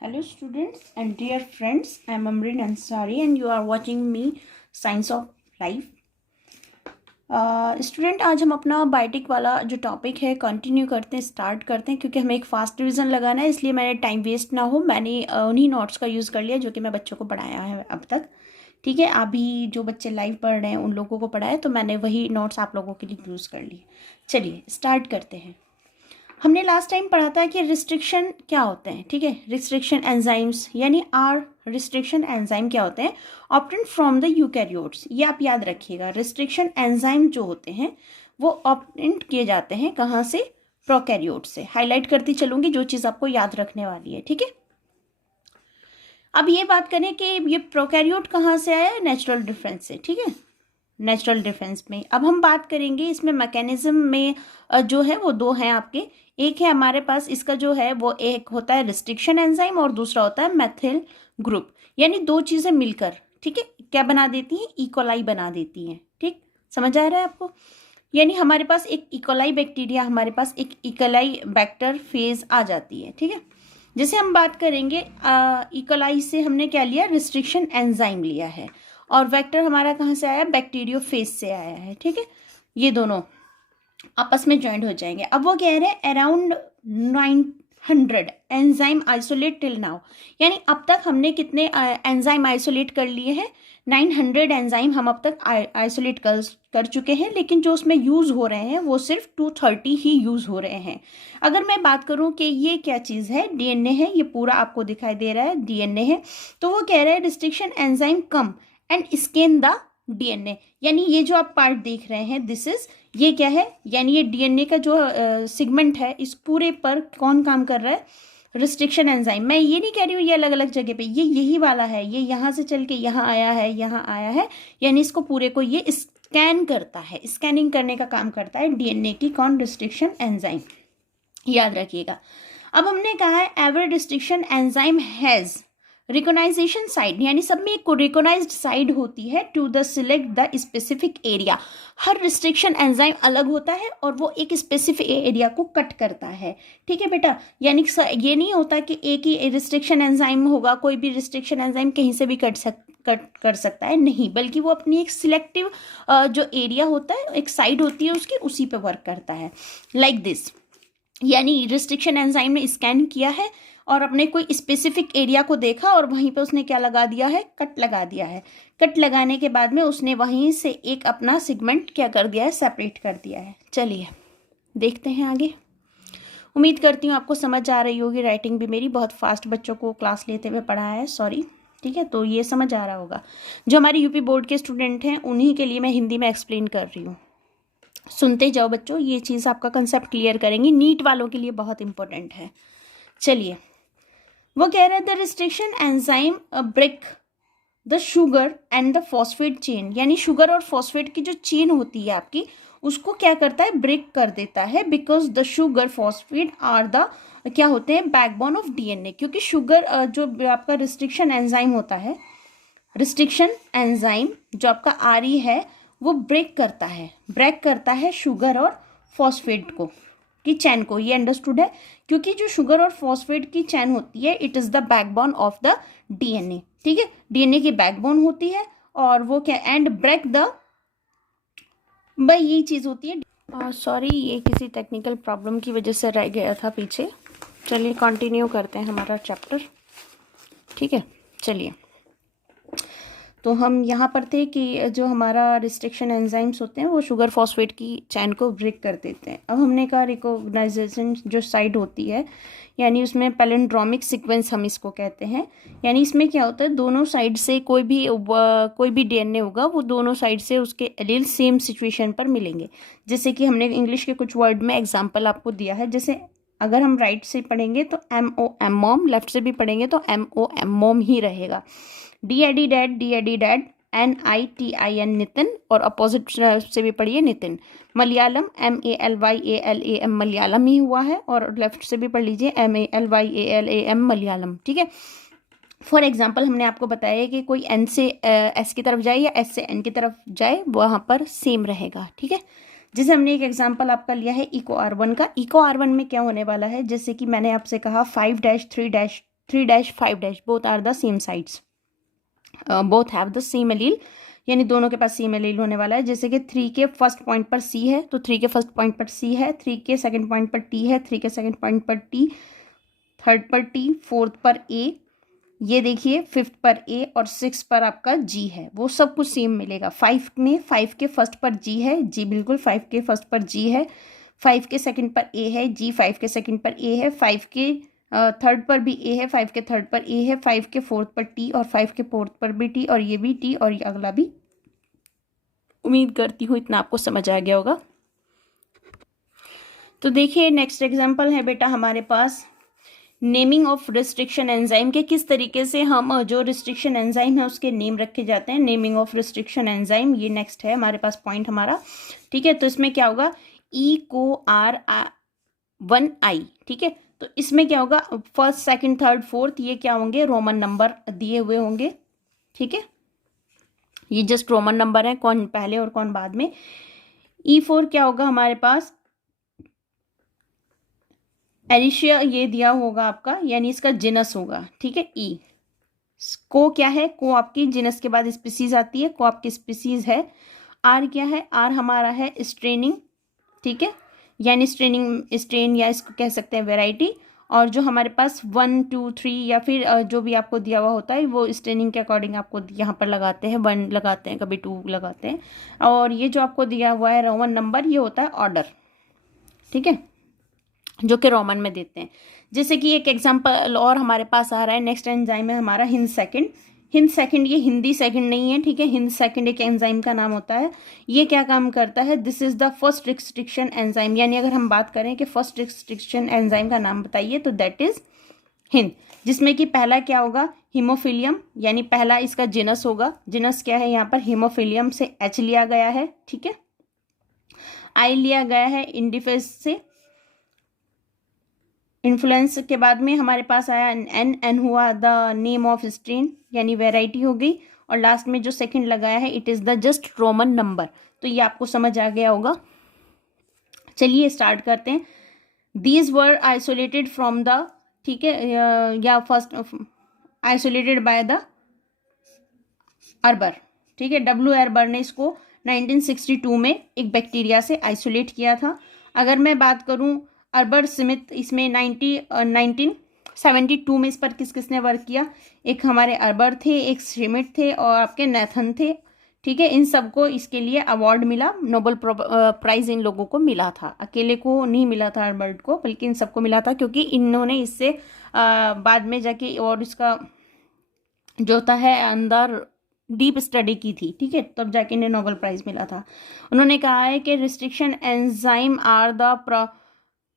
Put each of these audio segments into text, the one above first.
Hello students and dear friends, I am Amrin Ansari and you are watching me Science of Life. Student आज हम अपना biotic वाला जो topic है continue करते हैं, स्टार्ट करते हैं क्योंकि हमें एक फास्ट रिवीजन लगाना है, इसलिए मैंने टाइम वेस्ट ना हो मैंने उन्हीं नोट्स का यूज़ कर लिया जो कि मैं बच्चों को पढ़ाया है अब तक। ठीक है, अभी जो बच्चे लाइव पढ़ रहे हैं उन लोगों को पढ़ाया तो मैंने वही नोट्स आप लोगों के लिए यूज़ कर लिए। चलिए स्टार्ट करते हैं। हमने लास्ट टाइम पढ़ा था कि रिस्ट्रिक्शन क्या होते हैं। ठीक है, रिस्ट्रिक्शन एंजाइम्स यानी रिस्ट्रिक्शन एंजाइम क्या होते हैं, ऑप्टेंड फ्रॉम द यूकैरियोट्स। ये आप याद रखिएगा, रिस्ट्रिक्शन एंजाइम जो होते हैं वो ऑप्टेंड किए जाते हैं कहाँ से, प्रोकैरियोट से। हाईलाइट करती चलूंगी जो चीज़ आपको याद रखने वाली है। ठीक है, अब ये बात करें कि ये प्रोकैरियोट कहाँ से आया है, नेचुरल डिफरेंस से। ठीक है, नेचुरल डिफरेंस में अब हम बात करेंगे इसमें मैकेनिज्म में जो है वो दो हैं आपके। एक है हमारे पास इसका जो है वो एक होता है रिस्ट्रिक्शन एंजाइम और दूसरा होता है मेथिल ग्रुप, यानी दो चीज़ें मिलकर ठीक है क्या बना देती हैं, इकोलाई बना देती हैं। ठीक, समझ आ रहा है आपको, यानी हमारे पास एक इकोलाई बैक्टीरिया, हमारे पास एक इकोलाई बैक्टर फेज आ जाती है। ठीक है, जैसे हम बात करेंगे इकोलाई से हमने क्या लिया, रिस्ट्रिक्शन एंजाइम लिया है, और वेक्टर हमारा कहाँ से आया, बैक्टीरियोफेज से आया है। ठीक है, ये दोनों आपस में ज्वाइंट हो जाएंगे। अब वो कह रहे हैं around 900 enzyme isolate till now, यानी अब तक हमने कितने एंजाइम आइसोलेट कर लिए हैं, 900 एंजाइम हम अब तक आइसोलेट कर चुके हैं, लेकिन जो उसमें यूज़ हो रहे हैं वो सिर्फ 230 ही यूज़ हो रहे हैं। अगर मैं बात करूं कि ये क्या चीज़ है, डीएनए है, ये पूरा आपको दिखाई दे रहा है डीएनए है, तो वो कह रहे हैं restriction enzyme come and scan the DNA, यानी ये जो आप पार्ट देख रहे हैं दिस इज, ये क्या है, यानी ये डीएनए का जो सेगमेंट है इस पूरे पर कौन काम कर रहा है, रिस्ट्रिक्शन एंजाइम। मैं ये नहीं कह रही हूँ ये अलग अलग जगह पे, ये यही वाला है, ये यहाँ से चल के यहाँ आया है, यहाँ आया है, यानी इसको पूरे को ये स्कैन करता है, स्कैनिंग करने का काम करता है डीएनए की कौन, रिस्ट्रिक्शन एंजाइम, याद रखिएगा। अब हमने कहा है every restriction enzyme has recognisation side, यानी सब में एक रिकोनाइज्ड साइड होती है to the select the specific area. हर रिस्ट्रिक्शन एंजाइम अलग होता है और वो एक स्पेसिफिक एरिया को कट करता है। ठीक है बेटा, यानी ये नहीं होता कि एक ही रिस्ट्रिक्शन एंजाइम होगा, कोई भी रिस्ट्रिक्शन एंजाइम कहीं से भी कट कर सकता है, नहीं, बल्कि वो अपनी एक सिलेक्टिव जो एरिया होता है, एक साइड होती है उसकी, उसी पे वर्क करता है लाइक दिस। यानी रिस्ट्रिक्शन एंजाइम ने स्कैन किया है और अपने कोई स्पेसिफिक एरिया को देखा और वहीं पे उसने क्या लगा दिया है, कट लगा दिया है। कट लगाने के बाद में उसने वहीं से एक अपना सेगमेंट क्या कर दिया है, सेपरेट कर दिया है। चलिए देखते हैं आगे। उम्मीद करती हूँ आपको समझ आ रही होगी, राइटिंग भी मेरी बहुत फास्ट बच्चों को क्लास लेते हुए पढ़ाया है, सॉरी। ठीक है, तो ये समझ आ रहा होगा। जो हमारे यूपी बोर्ड के स्टूडेंट हैं उन्हीं के लिए मैं हिंदी में एक्सप्लेन कर रही हूँ, सुनते जाओ बच्चों, ये चीज़ आपका कंसेप्ट क्लियर करेंगी, नीट वालों के लिए बहुत इंपॉर्टेंट है। चलिए, वो कह रहे हैं the restriction enzyme break the sugar and the phosphate chain, यानी शुगर और फॉस्फेट की जो चेन होती है आपकी उसको क्या करता है, ब्रेक कर देता है, because the sugar phosphate are the क्या होते हैं, बैकबोन ऑफ डीएनए। क्योंकि शुगर जो आपका रिस्ट्रिक्शन एंजाइम होता है, रिस्ट्रिक्शन एंजाइम जो आपका आरई है वो ब्रेक करता है शुगर और फॉस्फेट को की चैन को, ये अंडरस्टूड है। क्योंकि जो शुगर और फॉस्फेट की चैन होती है it is the backbone of the DNA. ठीक है, डीएनए की बैकबोन होती है और वो क्या, एंड ब्रेक द, भाई ये चीज़ होती है। सॉरी, ये किसी टेक्निकल प्रॉब्लम की वजह से रह गया था पीछे। चलिए कंटिन्यू करते हैं हमारा चैप्टर। ठीक है, चलिए, तो हम यहाँ पर थे कि जो हमारा रिस्ट्रिक्शन एंजाइम्स होते हैं वो शुगर फॉस्फेट की चैन को ब्रेक कर देते हैं। अब हमने कहा रिकॉग्नाइजेशन जो साइड होती है, यानी उसमें पैलिंड्रोमिक सीक्वेंस हम इसको कहते हैं, यानी इसमें क्या होता है, दोनों साइड से कोई भी डीएनए होगा वो दोनों साइड से उसके एलील सेम सिचुएशन पर मिलेंगे। जैसे कि हमने इंग्लिश के कुछ वर्ड में एग्जाम्पल आपको दिया है, जैसे अगर हम राइट से पढ़ेंगे तो MOM मॉम, लेफ्ट से भी पढ़ेंगे तो MOM मोम ही रहेगा। DAD डैड, NITIN नितिन, और अपोजिट से भी पढ़िए नितिन। मलयालम MALYALAM मलयालम ही हुआ है, और लेफ्ट से भी पढ़ लीजिए MALYALAM मलयालम। ठीक है, फॉर एग्जाम्पल हमने आपको बताया कि कोई N से S की तरफ जाए या S से N की तरफ जाए वहाँ पर सेम रहेगा। ठीक है, जैसे हमने एक एग्जाम्पल आपका लिया है इको R1 का। इको R1 में क्या होने वाला है, जैसे कि मैंने आपसे कहा 5-3- 3-5- both are the same sides, both have the same allele, यानी दोनों के पास सेम एलील होने वाला है। जैसे कि 3 के फर्स्ट पॉइंट पर C है तो 3 के फर्स्ट पॉइंट पर C है, 3 के सेकंड पॉइंट पर T है, 3 के सेकंड पॉइंट पर T, थर्ड पर T, फोर्थ पर A, ये देखिए फिफ्थ पर A और 6 पर आपका G है, वो सब कुछ सेम मिलेगा। 5 में 5 के फर्स्ट पर G है, G बिल्कुल 5 के फर्स्ट पर G है, 5 के सेकंड पर A है, G 5 के सेकंड पर A है, 5 के थर्ड पर भी A है, 5 के थर्ड पर A है, 5 के फोर्थ पर T और 5 के फोर्थ पर भी T और ये भी T और ये अगला भी। उम्मीद करती हूँ इतना आपको समझ आ गया होगा। तो देखिए नेक्स्ट एग्जाम्पल है बेटा हमारे पास नेमिंग ऑफ रिस्ट्रिक्शन एंजाइम के, किस तरीके से हम जो रिस्ट्रिक्शन एंजाइम है उसके नेम रखे जाते हैं। नेमिंग ऑफ रिस्ट्रिक्शन एंजाइम, ये नेक्स्ट है हमारे पास पॉइंट हमारा, ठीक है। तो इसमें क्या होगा, ECOR1I, ठीक है। तो इसमें क्या होगा, फर्स्ट सेकंड थर्ड फोर्थ ये क्या होंगे, रोमन नंबर दिए हुए होंगे, ठीक है। ये जस्ट रोमन नंबर है, कौन पहले और कौन बाद में। E4 क्या होगा हमारे पास, एरिशिया ये दिया होगा आपका, यानी इसका जिनस होगा, ठीक है। ई को क्या है, को आपकी जिनस के बाद स्पीसीज आती है, को आपकी स्पीसीज है। आर क्या है, आर हमारा है स्ट्रेनिंग, ठीक है, यानी स्ट्रेन या इसको कह सकते हैं वैरायटी। और जो हमारे पास 1 2 3 या फिर जो भी आपको दिया हुआ होता है वो स्ट्रेनिंग के अकॉर्डिंग आपको यहाँ पर लगाते हैं, 1 लगाते हैं, कभी 2 लगाते हैं। और ये जो आपको दिया हुआ है रोमन नंबर, ये होता है ऑर्डर, ठीक है, जो कि रोमन में देते हैं। जैसे कि एक एग्जांपल और हमारे पास आ रहा है, नेक्स्ट एंजाइम है हमारा हिंद सेकंड। हिंद सेकंड ये हिंदी सेकंड नहीं है, ठीक है, हिंद सेकंड एक एंजाइम का नाम होता है। ये क्या काम करता है, this is the first restriction enzyme, यानी अगर हम बात करें कि फर्स्ट रिस्ट्रिक्शन एंजाइम का नाम बताइए तो दैट इज हिंद। जिसमें कि पहला क्या होगा, हीमोफिलियम, यानी पहला इसका जिनस होगा। जिनस क्या है यहाँ पर, हीमोफिलियम से H लिया गया है, ठीक है। I लिया गया है इंडिफेस से। इन्फ्लुएंस के बाद में हमारे पास आया एन हुआ द नेम ऑफ स्ट्रेन, यानी वेराइटी हो गई। और लास्ट में जो सेकंड लगाया है, it is the just Roman number. तो ये आपको समझ आ गया होगा। चलिए स्टार्ट करते हैं। These were isolated from the, ठीक है, या first isolated by the harbour, ठीक है। W अर्बर ने इसको 1962 में एक बैक्टीरिया से आइसोलेट किया था। अगर मैं बात करूं अर्बर स्मिथ, इसमें 1972 में इस पर किस किसने वर्क किया, एक हमारे अर्बर थे, एक श्मिट थे और आपके नेथन थे, ठीक है। इन सबको इसके लिए अवार्ड मिला, नोबेल प्राइज इन लोगों को मिला था, अकेले को नहीं मिला था अर्बर्ट को, बल्कि इन सबको मिला था, क्योंकि इन्होंने इससे बाद में जाके और इसका जो होता है अंदर डीप स्टडी की थी, ठीक है, तब जाके इन्हें नोबेल प्राइज मिला था। उन्होंने कहा है कि restriction enzyme are the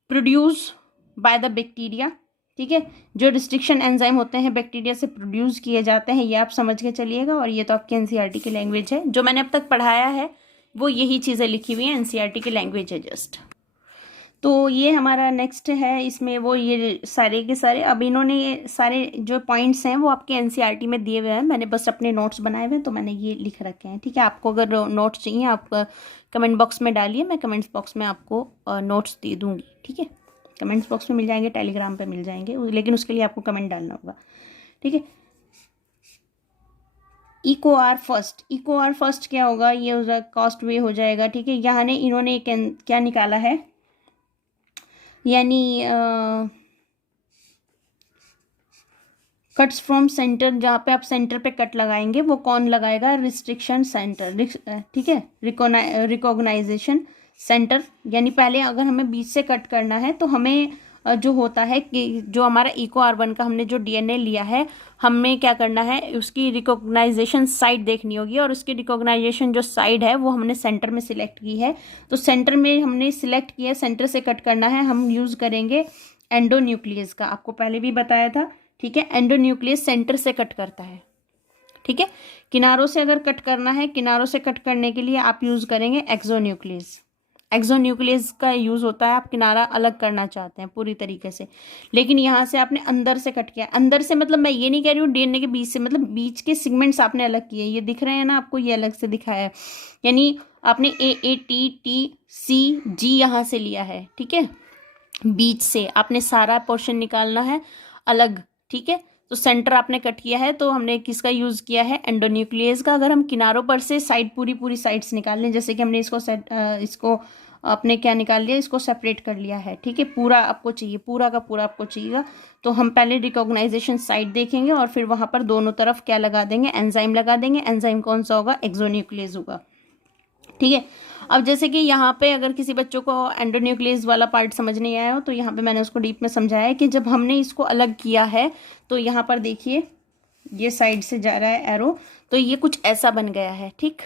produce by the bacteria, ठीक है। जो रिस्ट्रिक्शन एंजाइम होते हैं बैक्टीरिया से प्रोड्यूस किए जाते हैं, ये आप समझ के चलिएगा। और ये तो आपकी एनसीईआरटी की लैंग्वेज है, जो मैंने अब तक पढ़ाया है वो यही चीज़ें लिखी हुई हैं, एनसीईआरटी की लैंग्वेज है जस्ट। तो ये हमारा नेक्स्ट है, इसमें वो ये सारे के सारे, अब इन्होंने ये सारे जो पॉइंट्स हैं वो आपके एनसीईआरटी में दिए हुए हैं, मैंने बस अपने नोट्स बनाए हुए हैं तो मैंने ये लिख रखे हैं, ठीक है। आपको अगर नोट्स चाहिए आप कमेंट बॉक्स में डालिए, मैं कमेंट्स बॉक्स में आपको नोट्स दे दूँगी, ठीक है। कमेंट्स बॉक्स में मिल जाएंगे, टेलीग्राम पर मिल जाएंगे, लेकिन उसके लिए आपको कमेंट डालना होगा, ठीक है। ECOR फर्स्ट क्या होगा, ये कॉस्ट वे हो जाएगा, ठीक है। यहाँ ने इन्होंने क्या निकाला है, यानी कट्स फ्रॉम सेंटर, जहाँ पे आप सेंटर पे कट लगाएंगे वो कौन लगाएगा, रिस्ट्रिक्शन सेंटर, ठीक है, रिकॉग्नाइजेशन सेंटर। यानी पहले अगर हमें बीच से कट करना है तो हमें जो होता है कि जो हमारा ECOR1 का हमने जो DNA लिया है, हमें क्या करना है, उसकी रिकॉग्नाइजेशन साइड देखनी होगी, और उसकी रिकॉग्नाइजेशन जो साइड है वो हमने सेंटर में सिलेक्ट की है। तो सेंटर में हमने सिलेक्ट किया, सेंटर से कट करना है, हम यूज़ करेंगे एंडोन्यूक्लियस का, आपको पहले भी बताया था, ठीक है। एंडोन्यूक्लियस सेंटर से कट करता है, ठीक है। किनारों से अगर कट करना है, किनारों से कट करने के लिए आप यूज़ करेंगे एक्सोन्यूक्लियस। एक्सोन्यूक्लियस का यूज़ होता है, आप किनारा अलग करना चाहते हैं पूरी तरीके से, लेकिन यहाँ से आपने अंदर से कट किया। अंदर से मतलब मैं ये नहीं कह रही हूँ DNA के बीच से, मतलब बीच के सेगमेंट्स आपने अलग किए, ये दिख रहे हैं ना आपको, ये अलग से दिखाया है, यानी आपने AATTCG यहाँ से लिया है, ठीक है। बीच से आपने सारा पोर्शन निकालना है अलग, ठीक है। तो सेंटर आपने कट किया है, तो हमने किसका यूज़ किया है, एंडोन्यूक्लियस का। अगर हम किनारों पर से साइड पूरी साइड्स निकाल लें, जैसे कि हमने इसको आपने क्या निकाल लिया, इसको सेपरेट कर लिया है, ठीक है। पूरा आपको चाहिए, पूरा का पूरा आपको चाहिएगा, तो हम पहले रिकॉग्नाइजेशन साइट देखेंगे और फिर वहाँ पर दोनों तरफ क्या लगा देंगे, एंजाइम लगा देंगे। एंजाइम कौन सा होगा, एक्सोन्यूक्लियस होगा, ठीक है। अब जैसे कि यहाँ पे अगर किसी बच्चों को एंडोन्यूक्लियस वाला पार्ट समझ नहीं आया हो, तो यहाँ पे मैंने उसको डीप में समझाया है कि जब हमने इसको अलग किया है, तो यहाँ पर देखिए ये साइड से जा रहा है एरो, तो ये कुछ ऐसा बन गया है, ठीक,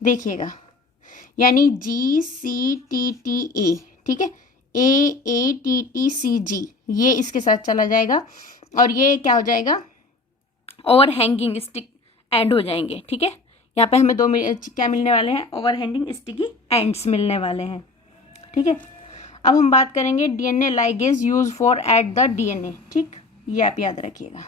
देखिएगा, यानी GCTTA, ठीक है, AATTCG, ये इसके साथ चला जाएगा और ये क्या हो जाएगा, ओवर हैंगिंग स्टिक एंड हो जाएंगे, ठीक है। यहाँ पे हमें क्या मिलने वाले हैं, ओवर हैंगिंग स्टिकी एंड्स मिलने वाले हैं, ठीक है। अब हम बात करेंगे DNA ligase use for at the DNA, ठीक, ये आप याद रखिएगा।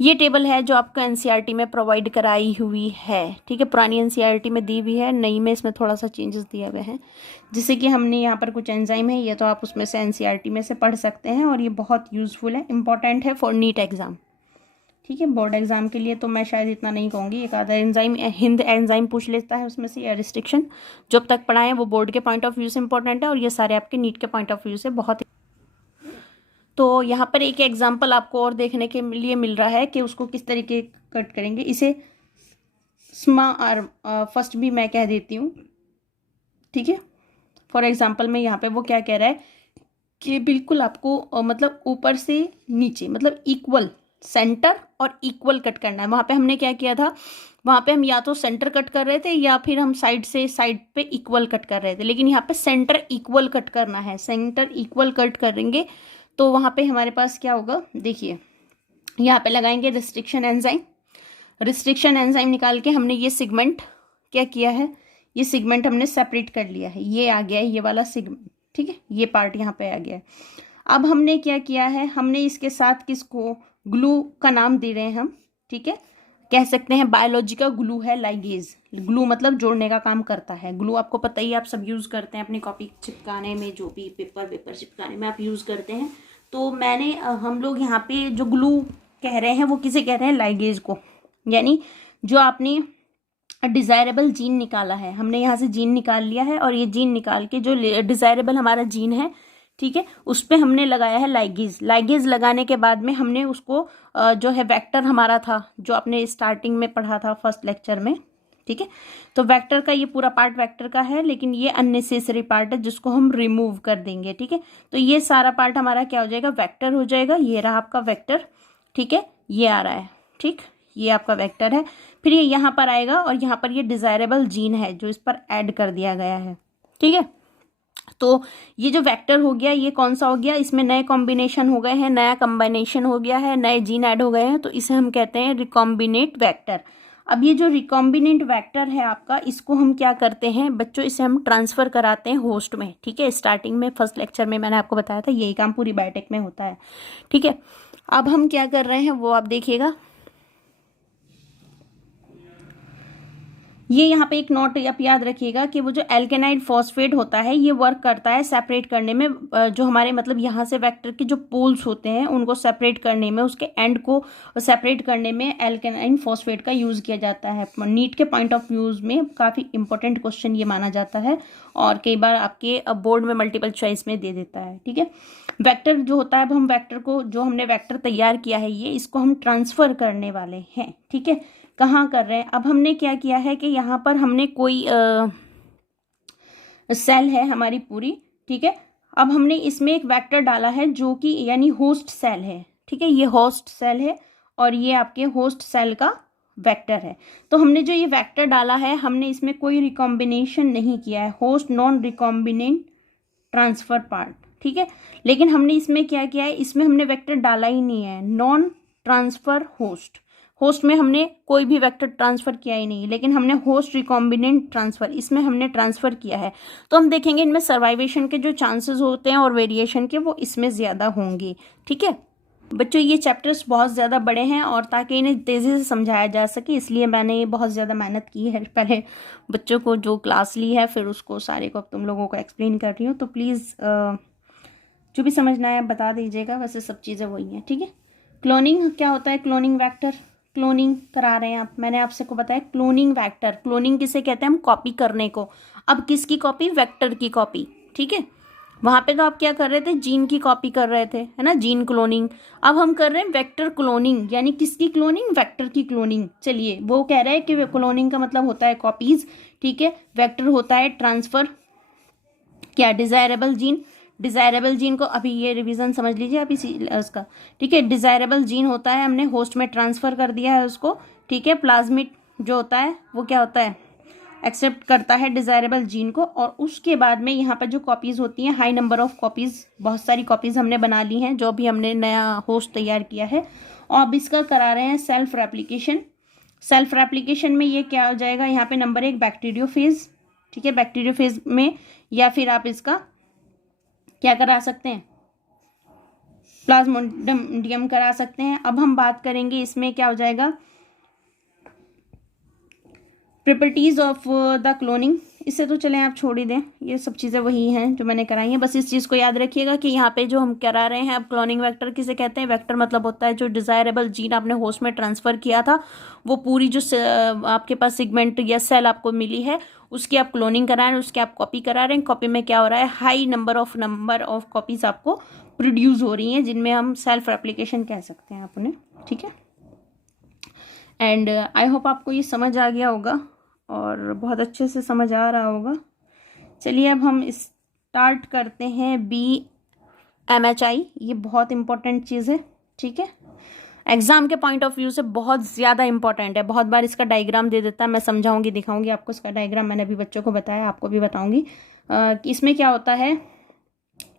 ये टेबल है जो आपको NCERT में प्रोवाइड कराई हुई है, ठीक है। पुरानी NCERT में दी हुई है, नई में इसमें थोड़ा सा चेंजेस दिए हुए हैं। जैसे कि हमने यहाँ पर कुछ एंजाइम है, ये तो आप उसमें से NCERT में से पढ़ सकते हैं और ये बहुत यूजफुल है, इंपॉर्टेंट है फॉर नीट एग्जाम, ठीक है। बोर्ड एग्जाम के लिए तो मैं शायद इतना नहीं कहूँगी, एक आधा एंजाइम हिंद एंजाइम पूछ लेता है उसमें से, या रिस्ट्रिक्शन, जो अब तक पढ़ाए हैं वो बोर्ड के पॉइंट ऑफ व्यू से इंपॉर्टेंट है और ये सारे आपके नीट के पॉइंट ऑफ व्यू से बहुत। तो यहाँ पर एक एग्जाम्पल आपको और देखने के लिए मिल रहा है कि उसको किस तरीके कट करेंगे। इसे फर्स्ट भी मैं कह देती हूँ, ठीक है। फॉर एग्जाम्पल में यहाँ पे वो क्या कह रहा है कि बिल्कुल आपको मतलब ऊपर से नीचे, मतलब इक्वल सेंटर और इक्वल कट करना है। वहाँ पे हमने क्या किया था, वहाँ पे हम या तो सेंटर कट कर रहे थे या फिर हम साइड से साइड पे इक्वल कट कर रहे थे, लेकिन यहाँ पे सेंटर इक्वल कट करना है। सेंटर इक्वल कट करेंगे तो वहाँ पे हमारे पास क्या होगा, देखिए यहाँ पे लगाएंगे रिस्ट्रिक्शन एंजाइम। रिस्ट्रिक्शन एंजाइम निकाल के हमने ये सेगमेंट क्या किया है, ये सेगमेंट हमने सेपरेट कर लिया है, ये आ गया है ये वाला सेगमेंट, ठीक है, ये पार्ट यहाँ पे आ गया है। अब हमने क्या किया है, हमने इसके साथ किसको, ग्लू का नाम दे रहे हैं हम, ठीक है, कह सकते हैं बायोलॉजिकल ग्लू है लाइगेज। ग्लू मतलब जोड़ने का काम करता है। ग्लू आपको पता ही, आप सब यूज़ करते हैं अपनी कॉपी चिपकाने में, जो भी पेपर चिपकाने में आप यूज़ करते हैं। तो हम लोग यहाँ पे जो ग्लू कह रहे हैं वो किसे कह रहे हैं, लाइगेज को। यानी जो आपने डिज़ायरेबल जीन निकाला है, हमने यहाँ से जीन निकाल लिया है और ये जीन निकाल के जो डिज़ायरेबल हमारा जीन है, ठीक है, उस पर हमने लगाया है लाइगेज। लाइगेज लगाने के बाद में हमने उसको जो है वेक्टर हमारा था, जो आपने स्टार्टिंग में पढ़ा था फर्स्ट लेक्चर में, ठीक है, तो वेक्टर का ये पूरा पार्ट वेक्टर का है, लेकिन ये अननेसेसरी पार्ट है जिसको हम रिमूव कर देंगे, ठीक है। तो ये सारा पार्ट हमारा क्या हो जाएगा, वेक्टर हो जाएगा। ये रहा आपका वेक्टर, ठीक है, ये आ रहा है, ठीक, ये आपका वेक्टर है। फिर ये यहाँ पर आएगा और यहाँ पर ये डिज़ायरेबल जीन है जो इस पर ऐड कर दिया गया है, ठीक है। तो ये जो वेक्टर हो गया, ये कौन सा हो गया, इसमें नए कॉम्बिनेशन हो गए हैं, नया कॉम्बिनेशन हो गया है, नए जीन ऐड हो गए हैं, तो इसे हम कहते हैं रिकॉम्बिनेट वेक्टर। अब ये जो रिकॉम्बिनेंट वेक्टर है आपका, इसको हम क्या करते हैं बच्चों, इसे हम ट्रांसफ़र कराते हैं होस्ट में, ठीक है। स्टार्टिंग में फर्स्ट लेक्चर में मैंने आपको बताया था, यही काम पूरी बायोटेक में होता है, ठीक है। अब हम क्या कर रहे हैं वो आप देखिएगा, ये यहाँ पे एक नोट आप याद रखिएगा कि वो जो एल्केनाइड फॉस्फेट होता है, ये वर्क करता है सेपरेट करने में, जो हमारे मतलब यहाँ से वेक्टर के जो पोल्स होते हैं उनको सेपरेट करने में, उसके एंड को सेपरेट करने में एल्केनाइड फॉस्फेट का यूज़ किया जाता है। नीट के पॉइंट ऑफ व्यूज़ में काफ़ी इंपॉर्टेंट क्वेश्चन ये माना जाता है और कई बार आपके बोर्ड में मल्टीपल चॉइस में दे देता है, ठीक है। वेक्टर जो होता है, अब हम वेक्टर को, जो हमने वेक्टर तैयार किया है, ये इसको हम ट्रांसफ़र करने वाले हैं, ठीक है। कहाँ कर रहे हैं, अब हमने क्या किया है कि यहाँ पर हमने कोई सेल है हमारी पूरी, ठीक है। अब हमने इसमें एक वेक्टर डाला है जो कि यानी होस्ट सेल है, ठीक है, ये होस्ट सेल है और ये आपके होस्ट सेल का वेक्टर है। तो हमने जो ये वेक्टर डाला है, हमने इसमें कोई रिकॉम्बिनेशन नहीं किया है, host non recombinant transfer part, ठीक है। लेकिन हमने इसमें क्या किया है, इसमें हमने वेक्टर डाला ही नहीं है, नॉन ट्रांसफर होस्ट। होस्ट में हमने कोई भी वेक्टर ट्रांसफ़र किया ही नहीं, लेकिन हमने होस्ट रिकॉम्बिनेंट ट्रांसफ़र इसमें हमने ट्रांसफ़र किया है। तो हम देखेंगे इनमें सर्वाइवेशन के जो चांसेस होते हैं और वेरिएशन के, वो इसमें ज़्यादा होंगे, ठीक है। बच्चों ये चैप्टर्स बहुत ज़्यादा बड़े हैं और ताकि इन्हें तेज़ी से समझाया जा सके, इसलिए मैंने ये बहुत ज़्यादा मेहनत की है। पहले बच्चों को जो क्लास ली है, फिर उसको सारे को अब तुम लोगों को एक्सप्लेन कर रही हूँ। तो प्लीज़ जो भी समझना है बता दीजिएगा, वैसे सब चीज़ें वही हैं, ठीक है। क्लोनिंग क्या होता है? क्लोनिंग वेक्टर, क्लोनिंग करा रहे हैं आप, मैंने आपसे को बताया क्लोनिंग वेक्टर। क्लोनिंग किसे कहते हैं? हम कॉपी करने को। अब किसकी कॉपी? वेक्टर की कॉपी, ठीक है। वहां पे तो आप क्या कर रहे थे? जीन की कॉपी कर रहे थे, है ना, जीन क्लोनिंग। अब हम कर रहे हैं वेक्टर क्लोनिंग, यानी किसकी क्लोनिंग? वेक्टर की क्लोनिंग। चलिए, वो कह रहे हैं कि क्लोनिंग का मतलब होता है कॉपीज, ठीक है। वेक्टर होता है ट्रांसफर, क्या? Desirable gene. डिजायरेबल जीन को अभी ये रिवीजन समझ लीजिए आप इसी उसका, ठीक है। डिजायरेबल जीन होता है, हमने होस्ट में ट्रांसफर कर दिया है उसको, ठीक है। प्लाज्मिड जो होता है वो क्या होता है? एक्सेप्ट करता है डिजायरेबल जीन को, और उसके बाद में यहाँ पर जो कॉपीज होती हैं, हाई नंबर ऑफ कॉपीज, बहुत सारी कॉपीज हमने बना ली हैं जो भी हमने नया होस्ट तैयार किया है, और अब इसका करा रहे हैं सेल्फ रेप्लिकेशन। सेल्फ रेप्लिकेशन में ये क्या हो जाएगा? यहाँ पे नंबर 1 बैक्टीरियोफेज, ठीक है। बैक्टीरियोफेज में, या फिर आप इसका क्या करा सकते हैं? प्लाज्मोडियम करा सकते हैं। अब हम बात करेंगे इसमें क्या हो जाएगा? Properties of the cloning. इससे तो चलें आप छोड़ ही दें, ये सब चीज़ें वही हैं जो मैंने कराई हैं। बस इस चीज़ को याद रखिएगा कि यहाँ पे जो हम करा रहे हैं, अब क्लोनिंग वेक्टर किसे कहते हैं? वेक्टर मतलब होता है जो डिजायरेबल जीन आपने होस्ट में ट्रांसफर किया था, वो पूरी जो आपके पास सेगमेंट या सेल आपको मिली है, उसकी आप क्लोनिंग करा रहे हैं, उसकी आप कॉपी करा रहे हैं। कॉपी में क्या हो रहा है? हाई नंबर ऑफ कॉपीज आपको प्रोड्यूस हो रही हैं, जिनमें हम सेल्फ रेप्लिकेशन कह सकते हैं आप उन्हें, ठीक है। एंड आई होप आपको ये समझ आ गया होगा और बहुत अच्छे से समझ आ रहा होगा। चलिए अब हम स्टार्ट करते हैं BMHI। ये बहुत इंपॉर्टेंट चीज़ है, ठीक है। एग्जाम के पॉइंट ऑफ व्यू से बहुत ज़्यादा इंपॉर्टेंट है। बहुत बार इसका डायग्राम दे देता है, मैं समझाऊंगी, दिखाऊंगी आपको इसका डायग्राम। मैंने अभी बच्चों को बताया, आपको भी बताऊंगी कि इसमें क्या होता है।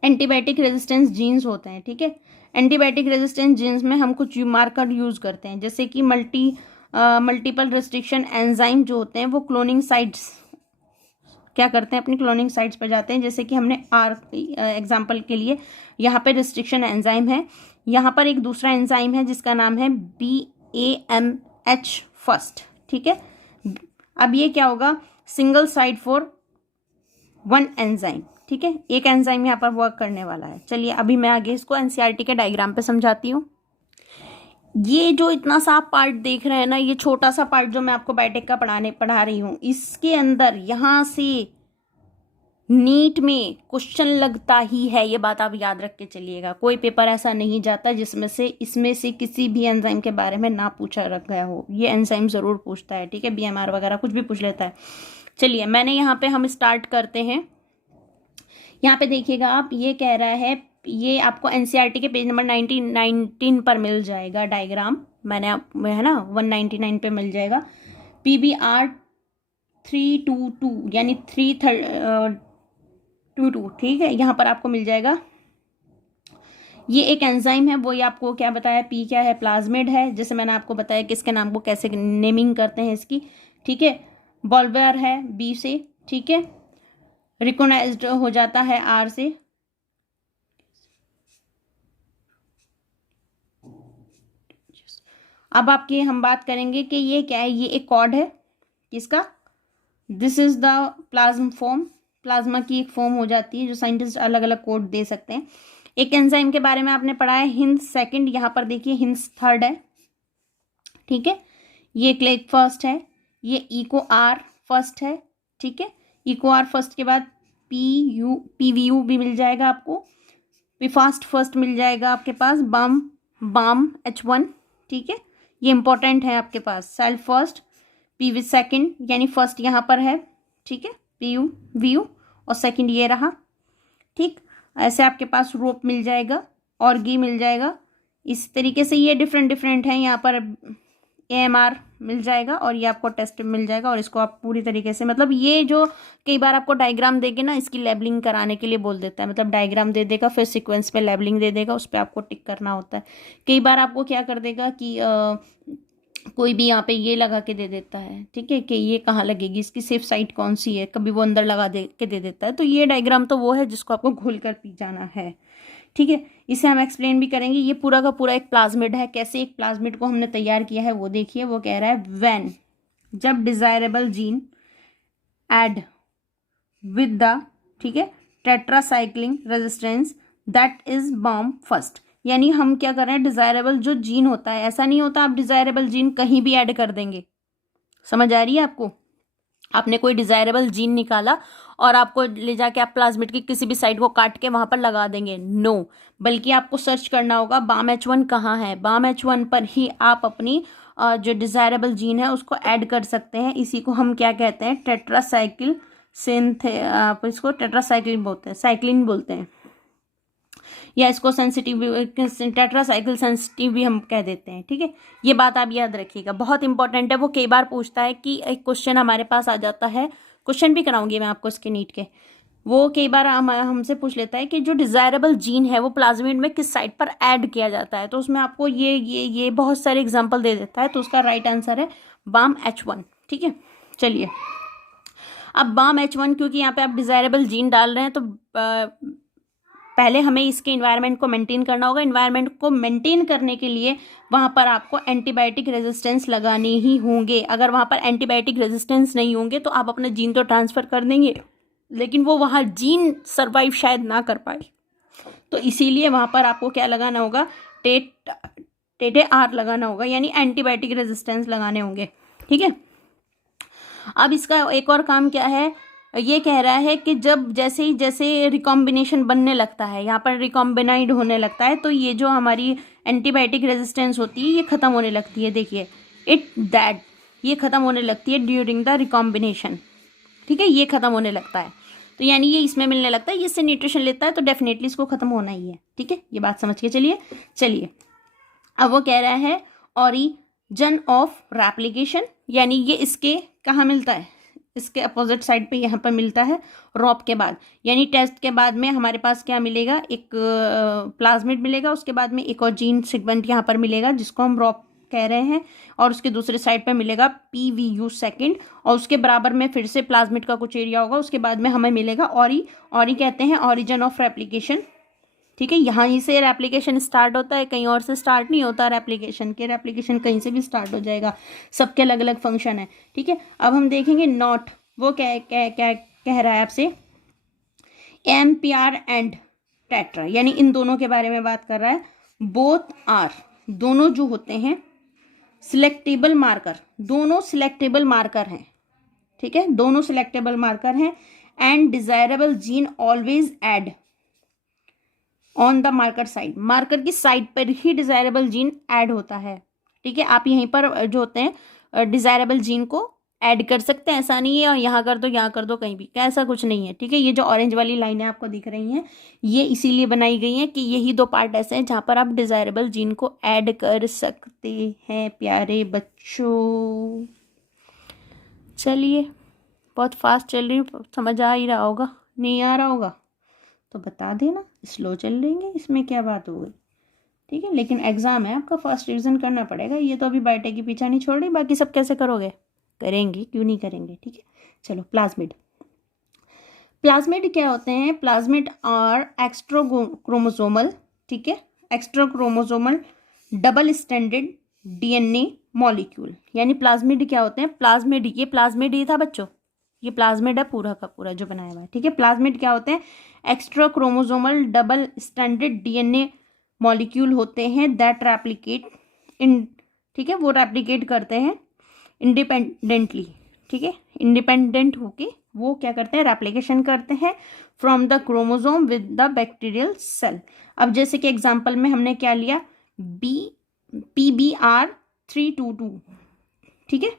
एंटीबायोटिक रेजिस्टेंस जीन्स होते हैं, ठीक है। एंटीबायोटिक रेजिस्टेंस जीन्स में हम कुछ मार्कर यूज करते हैं, जैसे कि मल्टीपल रेस्ट्रिक्शन एंजाइम जो होते हैं, वो क्लोनिंग साइट्स क्या करते हैं? अपनी क्लोनिंग साइट्स पर जाते हैं। जैसे कि हमने एग्जाम्पल के लिए यहाँ पे रेस्ट्रिक्शन एंजाइम है, यहाँ पर एक दूसरा एंजाइम है जिसका नाम है BAMH फर्स्ट, ठीक है। अब ये क्या होगा? Single side for one enzyme, ठीक है। एक एंजाइम यहाँ पर वर्क करने वाला है। चलिए अभी मैं आगे इसको NCERT के डायग्राम पे समझाती हूँ। ये जो इतना सा आप पार्ट देख रहे हैं ना, ये छोटा सा पार्ट जो मैं आपको बायोटेक का पढ़ा रही हूँ, इसके अंदर यहाँ से नीट में क्वेश्चन लगता ही है। ये बात आप याद रख के चलिएगा। कोई पेपर ऐसा नहीं जाता जिसमें से इसमें से किसी भी एंजाइम के बारे में ना पूछा रख गया हो। ये एंजाइम जरूर पूछता है, ठीक है। BMR वगैरह कुछ भी पूछ लेता है। चलिए मैंने यहाँ पे हम स्टार्ट करते हैं। यहाँ पे देखिएगा आप, ये कह रहा है, ये आपको NCERT के पेज नंबर 19 पर मिल जाएगा डायग्राम। मैंने है ना 199 पे मिल जाएगा। PBR 322 यानी 322, ठीक है। यहाँ पर आपको मिल जाएगा। ये एक एंजाइम है, वो ये आपको क्या बताया? P क्या है? प्लाज्मिड है। जैसे मैंने आपको बताया कि इसके नाम को कैसे नेमिंग करते हैं इसकी, ठीक है। बॉल्वेयर है B से, ठीक है। रिकॉग्नाइज्ड हो जाता है R से। अब आपकी हम बात करेंगे कि ये क्या है। ये एक कॉर्ड है किसका? This is the plasm form. Plasma की एक फॉर्म हो जाती है जो साइंटिस्ट अलग अलग कोड दे सकते हैं। एक एंजाइम के बारे में आपने पढ़ा है हिंस सेकंड, यहाँ पर देखिए हिंस थर्ड है, ठीक है। ये क्लेक फर्स्ट है, ये इको आर फर्स्ट है, ठीक है। इको आर फर्स्ट के बाद PVU भी मिल जाएगा आपको। पिफास्ट फर्स्ट मिल जाएगा आपके पास। बाम H1, ठीक है। ये इंपॉर्टेंट है आपके पास। सेल फर्स्ट, PV सेकंड, यानी फर्स्ट यहाँ पर है, ठीक है। VU और सेकंड ये रहा, ठीक। ऐसे आपके पास रोप मिल जाएगा और गी मिल जाएगा। इस तरीके से ये डिफरेंट है। यहाँ पर AMR मिल जाएगा और ये आपको टेस्ट मिल जाएगा। और इसको आप पूरी तरीके से, मतलब ये जो कई बार आपको डायग्राम देके ना, इसकी लेबलिंग कराने के लिए बोल देता है। मतलब डायग्राम दे देगा, फिर सीक्वेंस पे लेबलिंग दे देगा, उस पर आपको टिक करना होता है। कई बार आपको क्या कर देगा कि कोई भी यहाँ पे ये लगा के दे देता है, ठीक है, कि ये कहाँ लगेगी, इसकी सेफ साइट कौन सी है, कभी वो अंदर लगा दे के दे देता है। तो ये डायग्राम तो वो है जिसको आपको घोल कर पी जाना है, ठीक है। इसे हम एक्सप्लेन भी करेंगे। ये पूरा का पूरा एक प्लाज्मिड है। कैसे एक प्लाज्मिड को हमने तैयार किया है वो देखिए। वो कह रहा है व्हेन, जब desirable gene add with the, ठीक है, tetracycline resistance that is bomb first. यानी हम क्या कर रहे हैं, डिजायरेबल जो जीन होता है, ऐसा नहीं होता आप डिजायरेबल जीन कहीं भी ऐड कर देंगे। समझ आ रही है आपको? आपने कोई डिजायरेबल जीन निकाला और आपको ले जाके आप प्लाज्मिड की किसी भी साइड को काट के वहां पर लगा देंगे, नो। बल्कि आपको सर्च करना होगा BAM-H1 कहाँ है, BAM-H1 पर ही आप अपनी जो डिजायरेबल जीन है उसको ऐड कर सकते हैं। इसी को हम क्या कहते हैं, टेट्रासाइक्लिन सिंथे, आप इसको टेट्रासाइक्लिन बोलते हैं, साइक्लिन बोलते हैं, या इसको सेंसिटिव, टेट्रासाइकिल सेंसिटिव भी हम कह देते हैं। ठीक है, ये बात आप याद रखिएगा, बहुत इंपॉर्टेंट है। वो कई बार पूछता है कि एक क्वेश्चन हमारे पास आ जाता है, क्वेश्चन भी कराऊंगी मैं आपको इसके नीट के। वो कई बार हमसे पूछ लेता है कि जो डिजायरेबल जीन है वो प्लाज्मिड में किस साइट पर ऐड किया जाता है, तो उसमें आपको ये बहुत सारे एग्जाम्पल दे देता है। तो उसका राइट आंसर है BAM-H1। ठीक है, चलिए अब BAM-H1, क्योंकि यहाँ पे आप डिजायरेबल जीन डाल रहे हैं तो पहले हमें इसके इन्वायरमेंट को मेंटेन करना होगा। इन्वायरमेंट को मेंटेन करने के लिए वहाँ पर आपको एंटीबायोटिक रेजिस्टेंस लगाने ही होंगे। अगर वहाँ पर एंटीबायोटिक रेजिस्टेंस नहीं होंगे तो आप अपना जीन तो ट्रांसफ़र कर देंगे, लेकिन वो वहाँ जीन सर्वाइव शायद ना कर पाए। तो इसीलिए वहाँ पर आपको क्या लगाना होगा, TATR लगाना होगा, यानी एंटीबायोटिक रेजिस्टेंस लगाने होंगे। ठीक है, अब इसका एक और काम क्या है, ये कह रहा है कि जब जैसे रिकॉम्बिनेशन बनने लगता है, यहाँ पर रिकॉम्बिनाइड होने लगता है, तो ये जो हमारी एंटीबायोटिक रेजिस्टेंस होती है ये ख़त्म होने लगती है। देखिए ये ख़त्म होने लगती है ड्यूरिंग द रिकॉम्बिनेशन। ठीक है, ये ख़त्म होने लगता है, तो यानी ये इसमें मिलने लगता है, ये इससे न्यूट्रिशन लेता है, तो डेफिनेटली इसको ख़त्म होना ही है। ठीक है, ये बात समझ के चलिए अब वो कह रहा है ऑरिजिन ऑफ रेप्लिकेशन, यानी ये इसके कहाँ मिलता है, इसके अपोजिट साइड पे यहाँ पर मिलता है रॉप के बाद, यानी टेस्ट के बाद में हमारे पास क्या मिलेगा, एक प्लाज्मिड मिलेगा, उसके बाद में एक और जीन सेगमेंट यहाँ पर मिलेगा जिसको हम रॉप कह रहे हैं, और उसके दूसरे साइड पे मिलेगा PVU सेकेंड, और उसके बराबर में फिर से प्लाज्मिड का कुछ एरिया होगा, उसके बाद में हमें मिलेगा ऑरी कहते हैं ऑरिजिन ऑफ रेप्लिकेशन। ठीक है, यहाँ से रेप्लिकेशन स्टार्ट होता है, कहीं और से स्टार्ट नहीं होता रेप्लिकेशन कहीं से भी स्टार्ट हो जाएगा, सबके अलग अलग फंक्शन है। ठीक है, अब हम देखेंगे नॉट, वो क्या कह रहा है आपसे, MPR एंड टेट्रा, यानी इन दोनों के बारे में बात कर रहा है। बोथ आर, दोनों जो होते हैं सिलेक्टेबल मार्कर, दोनों सिलेक्टेबल मार्कर हैं। ठीक है, दोनों सिलेक्टेबल मार्कर हैं, and desirable gene always add on the marker side, marker की साइड पर ही डिजायरेबल जीन ऐड होता है। ठीक है, आप यहीं पर जो होते हैं डिजायरेबल जीन को ऐड कर सकते हैं, ऐसा नहीं है और यहाँ कर दो कहीं भी, ऐसा कुछ नहीं है। ठीक है, ये जो ऑरेंज वाली लाइनें आपको दिख रही हैं ये इसीलिए बनाई गई हैं कि यही दो पार्ट ऐसे हैं जहाँ पर आप डिजायरेबल जीन को ऐड कर सकते हैं प्यारे बच्चों। चलिए, बहुत फास्ट चल रही हूँ, समझ आ ही रहा होगा, नहीं आ रहा होगा तो बता देना, स्लो चल लेंगे, इसमें क्या बात हो गई। ठीक है, लेकिन एग्जाम है आपका, फास्ट रिविजन करना पड़ेगा। ये तो अभी बायोटेक की पीछा नहीं छोड़ रही, बाकी सब कैसे करोगे, करेंगे, क्यों नहीं करेंगे। ठीक है, चलो प्लाज्मिड क्या होते हैं, प्लाज्मिड आर एक्स्ट्रा क्रोमोसोमल, ठीक है, extra chromosomal double standard DNA molecule, यानी प्लाज्मिड क्या होते हैं, प्लाज्मिड ही था बच्चों, ये प्लाज्मिड है पूरा का पूरा जो बनाया हुआ है। ठीक है, प्लाज्मिड क्या होते हैं, extra chromosomal double standard DNA molecule होते हैं दैट रेप्लिकेट इन, ठीक है, वो रेप्लिकेट करते हैं इंडिपेंडेंटली। ठीक है, इंडिपेंडेंट होके वो क्या करते हैं, रेप्लिकेशन करते हैं from the chromosome with the bacterial cell. अब जैसे कि एग्जांपल में हमने क्या लिया, PBR322, ठीक है,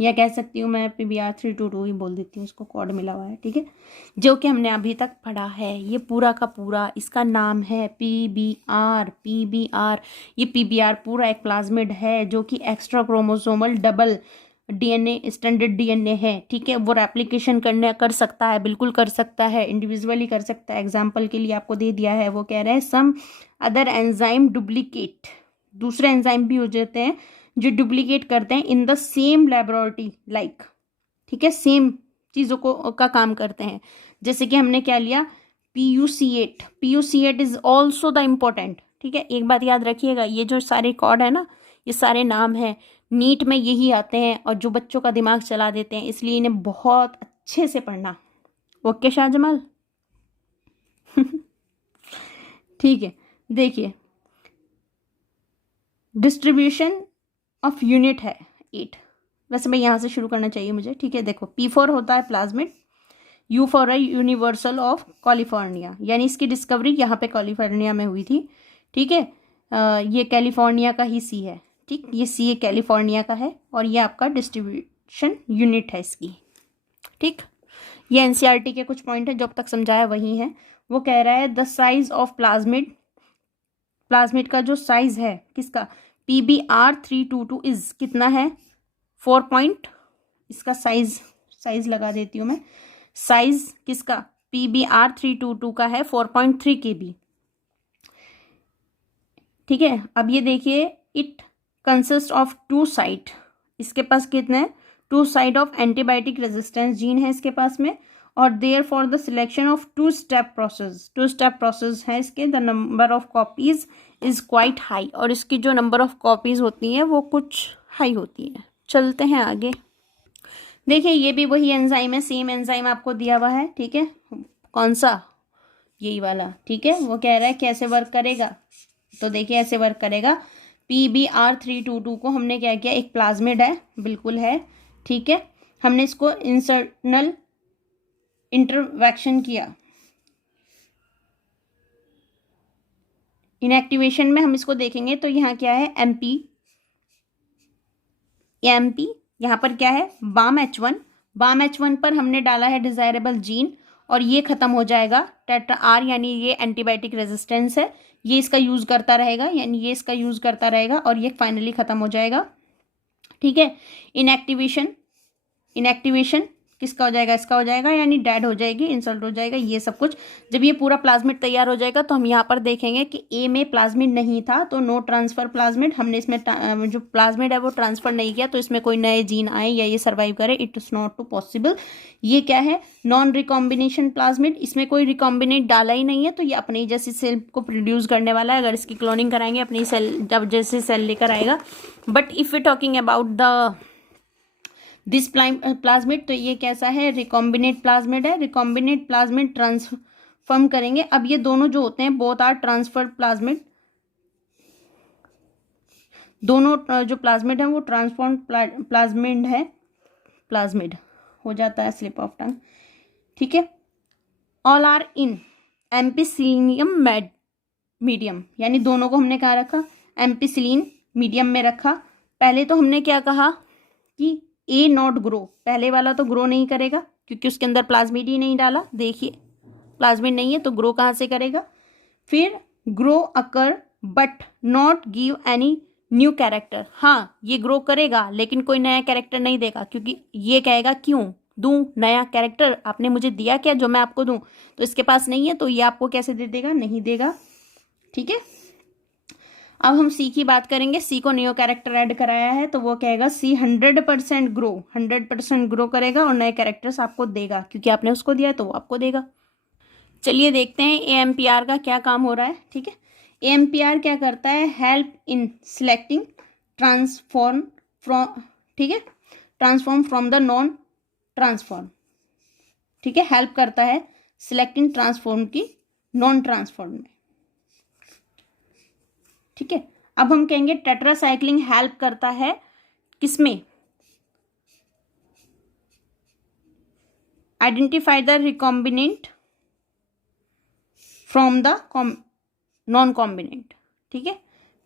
या कह सकती हूँ मैं PBR322 ही बोल देती हूँ, उसको कोड मिला हुआ है। ठीक है, जो कि हमने अभी तक पढ़ा है, ये पूरा का पूरा इसका नाम है PBR। ये PBR पूरा एक प्लाज्मिड है जो कि extra chromosomal double DNA standard DNA है। ठीक है, वो रेप्लिकेशन कर सकता है, बिल्कुल कर सकता है, इंडिविजुअली कर सकता है। एग्जाम्पल के लिए आपको दे दिया है, वो कह रहे हैं सम अदर एंजाइम डुप्लीकेट, दूसरे एंजाइम भी हो जाते हैं जो डुप्लीकेट करते हैं in the same laboratory like. ठीक है, सेम चीज़ों को का काम करते हैं। जैसे कि हमने क्या लिया, PU-C8 is also the important. ठीक है, एक बात याद रखिएगा, ये जो सारे कोड है ना, ये सारे नाम हैं, नीट में यही आते हैं और जो बच्चों का दिमाग चला देते हैं, इसलिए इन्हें बहुत अच्छे से पढ़ना। ओके शाहजमाल ठीक है, देखिए डिस्ट्रीब्यूशन ऑफ यूनिट है 8। वैसे मैं यहाँ से शुरू करना चाहिए मुझे, ठीक है। देखो P4 होता है प्लाज्मिड, U4 है यूनिवर्सल ऑफ कैलिफोर्निया, यानी इसकी डिस्कवरी यहाँ पे कैलिफोर्निया में हुई थी, ठीक है। ये कैलिफोर्निया का ही सी है, ठीक। ये सी है कैलिफोर्निया का है और ये आपका डिस्ट्रीब्यूशन यूनिट है इसकी, ठीक। ये एनसीईआरटी के कुछ पॉइंट है जो अब तक समझाया वही है। वो कह रहा है द साइज ऑफ प्लाज्मिड का जो साइज है किसका, PBr322 इज कितना है 4 इसका साइज लगा देती हूँ मैं। साइज किसका PBr322 का है 4.3 kb, ठीक है। अब ये देखिए इट कंसिस्ट ऑफ 2 साइट, इसके पास कितने हैं 2 site of antibiotic resistance gene है इसके पास में, और there for the selection of 2 step process है इसके। The number of copies is quite high, और इसकी जो नंबर ऑफ कॉपीज होती हैं वो कुछ हाई होती है। चलते हैं आगे। देखिए ये भी वही एंजाइम है, सेम एंजाइम आपको दिया हुआ है, ठीक है। कौन सा, यही वाला, ठीक है। वो कह रहा है कैसे वर्क करेगा, तो देखिए ऐसे वर्क करेगा। PBr322 को हमने क्या किया, एक प्लाज्मिड है, बिल्कुल है, ठीक है। हमने इसको इंसर्टनल इंटरवेक्शन किया, इनएक्टिवेशन में हम इसको देखेंगे तो यहाँ क्या है MP यहाँ पर क्या है बाम H1 पर हमने डाला है डिजायरेबल जीन, और ये खत्म हो जाएगा टेट्रा R, यानी ये एंटीबायोटिक रेजिस्टेंस है, ये इसका यूज करता रहेगा, यानी ये इसका यूज करता रहेगा और ये फाइनली खत्म हो जाएगा, ठीक है। इनएक्टिवेशन किसका हो जाएगा, इसका हो जाएगा, यानी डेड हो जाएगी, इंसल्ट हो जाएगा, ये सब कुछ। जब ये पूरा प्लाज्मिड तैयार हो जाएगा तो हम यहाँ पर देखेंगे कि ए में प्लाज्मिड नहीं था, तो नो ट्रांसफर प्लाज्मिड, हमने इसमें जो प्लाज्मिड है वो ट्रांसफर नहीं किया, तो इसमें कोई नए जीन आए या ये सर्वाइव करे, it is not too possible. ये क्या है नॉन रिकॉम्बिनेशन प्लाज्मिड, इसमें कोई रिकॉम्बिनेट डाला ही नहीं है, तो ये अपने ही जैसी सेल को प्रोड्यूस करने वाला है। अगर इसकी क्लोनिंग कराएंगे अपनी सेल जब जैसे सेल लेकर आएगा। But if you talking about the this plasmid, तो ये कैसा है रिकॉम्बिनेट प्लाज्मिड है। रिकॉम्बिनेट प्लाज्मिड ट्रांसफॉर्म करेंगे, अब ये दोनों जो होते हैं बोथ आर ट्रांसफर प्लाज्मिड, दोनों जो प्लाज्मिड है वो ट्रांसफॉर्म प्लाज्मिड हो जाता है, स्लिप ऑफ टंग, ठीक है। ऑल आर इन एम्पिसिलिनियम मीडियम, यानी दोनों को हमने कहाँ रखा एम्पिसिलिन मीडियम में रखा। पहले तो हमने क्या कहा कि ए नॉट ग्रो, पहले वाला तो ग्रो नहीं करेगा क्योंकि उसके अंदर प्लाज्मिड ही नहीं डाला, देखिए प्लाज्मिड नहीं है तो ग्रो कहाँ से करेगा। फिर grow occur but not give any new character, हाँ ये ग्रो करेगा लेकिन कोई नया कैरेक्टर नहीं देगा, क्योंकि ये कहेगा क्यों दूं नया कैरेक्टर, आपने मुझे दिया क्या जो मैं आपको दूं, तो इसके पास नहीं है, तो ये आपको कैसे दे देगा, नहीं देगा, ठीक है। अब हम सी की बात करेंगे, सी को न्यू कैरेक्टर ऐड कराया है तो वो कहेगा सी 100% ग्रो करेगा और नए कैरेक्टर्स आपको देगा, क्योंकि आपने उसको दिया है तो वो आपको देगा। चलिए देखते हैं AMPR का क्या काम हो रहा है, ठीक है। AMPR क्या करता है, help in selecting transform from, ठीक है, transform from the non transform, ठीक है, हेल्प करता है सिलेक्टिंग ट्रांसफॉर्म की नॉन ट्रांसफॉर्म में, ठीक है। अब हम कहेंगे टेट्रासाइक्लिंग हेल्प करता है किसमें, identify the recombinant from the non combinant, ठीक है।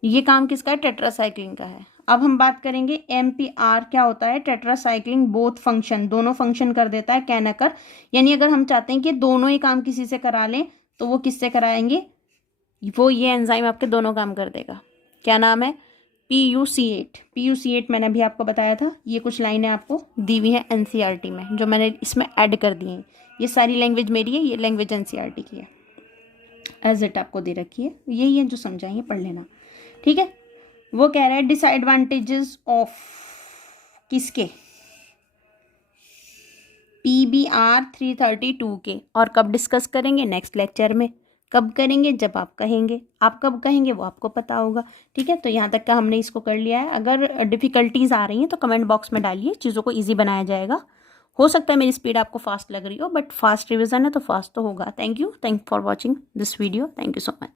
ये काम किसका है, टेट्रासाइक्लिंग का है। अब हम बात करेंगे MPR क्या होता है, टेट्रासाइक्लिंग बोथ फंक्शन, दोनों फंक्शन कर देता है कैन अकर, यानी अगर हम चाहते हैं कि दोनों ही काम किसी से करा लें तो वो किससे कराएंगे, वो ये एंजाइम आपके दोनों काम कर देगा। क्या नाम है, PUC8 मैंने अभी आपको बताया था। ये कुछ लाइनें आपको दी हुई हैं NCERT में जो मैंने इसमें ऐड कर दी हैं। ये सारी लैंग्वेज मेरी है, ये लैंग्वेज NCERT की है, एज इट आपको दे रखी है, यही है जो समझाएंगे पढ़ लेना, ठीक है। वो कह रहा है डिसएडवांटेजेस ऑफ किसके, PBr332 के, और कब डिस्कस करेंगे, नेक्स्ट लेक्चर में। कब करेंगे, जब आप कहेंगे, आप कब कहेंगे वो आपको पता होगा, ठीक है। तो यहाँ तक का हमने इसको कर लिया है। अगर डिफ़िकल्टीज आ रही हैं तो कमेंट बॉक्स में डालिए, चीज़ों को ईजी बनाया जाएगा। हो सकता है मेरी स्पीड आपको फास्ट लग रही हो, बट फास्ट रिविजन है तो फास्ट तो होगा। Thank you for watching this video, thank you so much.